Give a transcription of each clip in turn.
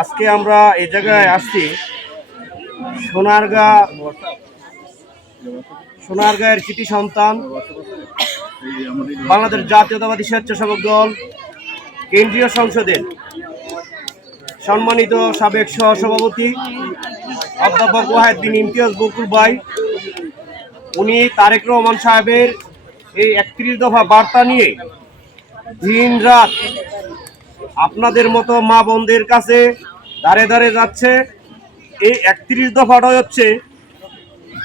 আজকে আমরা এই জায়গায় আসছি সোনারগাঁয়ের কৃতি সন্তান বাংলাদেশ জাতীয়তাবাদী স্বেচ্ছাসেবক দল কেন্দ্রীয় সংসদের সম্মানিত সাবেক সহসভাপতি অধ্যাপক ওয়াহিউদ্দিন ইমতিয়াজ বকুল ভাই, উনি তারেক রহমান সাহেবের এই 31 দফা বার্তা নিয়ে দিন রাত আপনাদের মতো মা বোনদের কাছে দাঁড়ে দাঁড়ে যাচ্ছে। এই 31 দফাটা হচ্ছে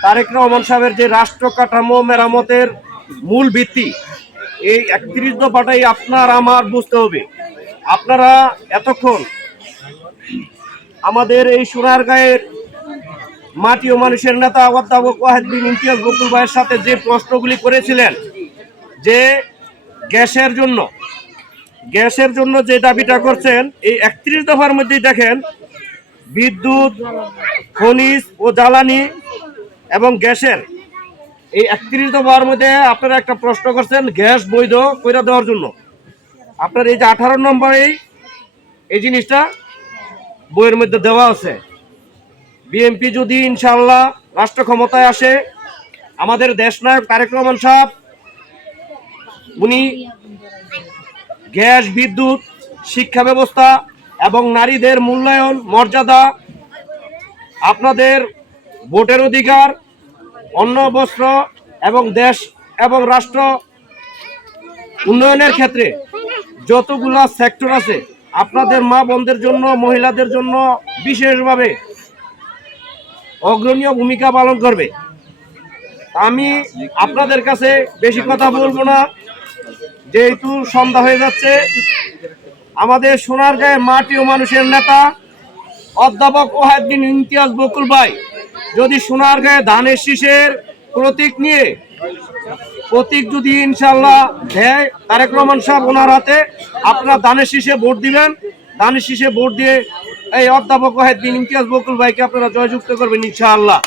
তারেক রহমান সাহেবের যে রাষ্ট্র কাঠামো মেরামতের মূল ভিত্তি। এই 31 দফাটাই আপনার আমার বুঝতে হবে। আপনারা এতক্ষণ আমাদের এই সোনারগাঁয়ের মাটি ও মানুষের নেতা অধ্যাপক ওয়াহিউদ্দিন ইমতিয়াজ বকুল ভাইয়ের সাথে যে প্রশ্নগুলি করেছিলেন, যে গ্যাসের জন্য যে দাবিটা করছেন, এই 31 দফার মধ্যেই দেখেন বিদ্যুৎ, খনিজ ও জ্বালানি এবং গ্যাসের এই 31 দফার মধ্যে আপনারা একটা প্রশ্ন করছেন গ্যাস বৈধ করে দেওয়ার জন্য। আপনার এই যে 18 নম্বরে এই জিনিসটা বইয়ের মধ্যে দেওয়া আছে। বিএনপি যদি ইনশাআল্লাহ রাষ্ট্র ক্ষমতায় আসে, আমাদের দেশনায়ক তারেক রহমান সাহেব উনি গ্যাস, বিদ্যুৎ, শিক্ষা ব্যবস্থা এবং নারীদের মূল্যায়ন, মর্যাদা, আপনাদের ভোটের অধিকার, অন্ন, বস্ত্র এবং দেশ এবং রাষ্ট্র উন্নয়নের ক্ষেত্রে যতগুলা সেক্টর আছে আপনাদের মা বোনদের জন্য, মহিলাদের জন্য বিশেষভাবে অগ্রণীয় ভূমিকা পালন করবে। আমি আপনাদের কাছে বেশি কথা বলবো না, যেহেতু সন্ধ্যা হয়ে যাচ্ছে। আমাদের সোনারগাঁয়ের মাটি ও মানুষের নেতা অধ্যাপক ওয়াহিউদ্দিন ইমতিয়াজ বকুল ভাই যদি সোনারগাঁয়ে ধানের শীষের প্রতীক নিয়ে যদি ইনশাল্লাহ দেয় তারেক রহমান সাহেব ওনার হাতে, আপনারা ধানের শীষে ভোট দিবেন। ধানের শীষে ভোট দিয়ে এই অধ্যাপক ওয়াহিউদ্দিন ইমতিয়াজ বকুল ভাইকে আপনারা জয়যুক্ত করবেন ইনশাআল্লাহ।